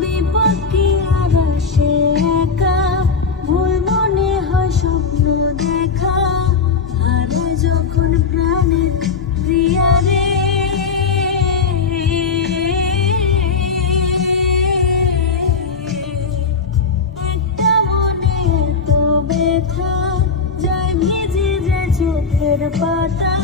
বিপদ কি আর আসে একা, ভুল মনে হয় স্বপ্ন দেখা, হারে যখন প্রাণের প্রিয়া রে। একটা মনে এত ব্যথা, যায় ভিজে যায় চোখের পাতা।